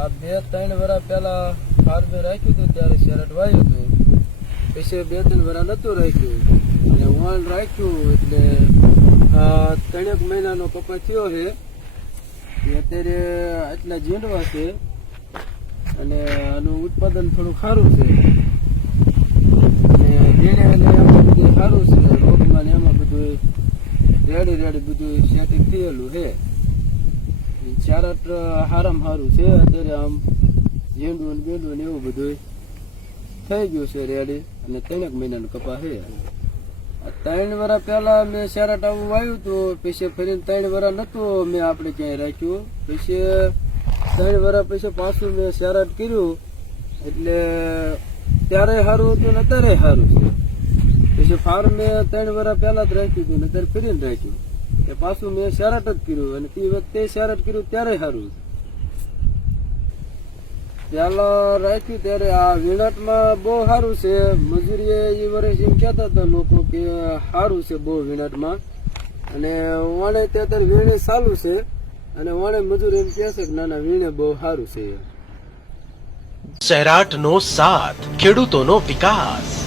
આ બે ત્રણ વર્ષ પહેલા ફાર્મે રાખ્યું હતું ત્યારે શેરટ વાયું હતું. પછી બે ત્રણ વર્ષ નતું રાખ્યું. અને વાણ રાખ્યું એટલે ત્રણેક મહિનાનો કપા થયો છે. અત્યારે આટલા ઝીંડવા છે અને આનું ઉત્પાદન થોડું સારું છે. અને બધું સારું છે, રોગમાં એમાં બધું રેડી રેડી બધું સેટિંગ થયેલું છે. ચારટ હારામ સારું છે. અત્યારે આમ ઝીંડું ને બેંડું ને એવું બધું થઈ ગયું છે રેડી અને ત્રણેક મહિનાનું કપા છે. ત્રણ વર્ષ પહેલા મેં શેરાટ આવું વાવ્યું હતું પછી ફરીને ત્રણ વર્ષ નતું મેં આપણે ક્યાંય રાખ્યું. પછી ત્રણ વર્ષ પછી પાછું મેં શેરાટ કર્યું. એટલે ત્યારે સારું હતું ને અત્યારે સારું છે. પછી ફાર્મ મેં ત્રણ વર્ષ પહેલા જ રાખ્યું હતું ને અત્યારે ફરીને રાખ્યું. એ પાછું મેં શેરટ જ કર્યું અને તે વખતે શેરટ કર્યું ત્યારે સારું પેલા રાખ્યું ત્યારે આ વિનાટમાં બહુ સારું છે. મજૂરી એ વર્ષ એમ કહેતા હતા લોકો કે સારું છે બહુ વિનાટમાં અને વાણે તે અત્યારે વીણે સારું છે. અને વાણે મજૂર એમ કહે છે કે ના ના, વીણે બહુ સારું છે. સૈરાટનો સાથ, ખેડૂતોનો વિકાસ.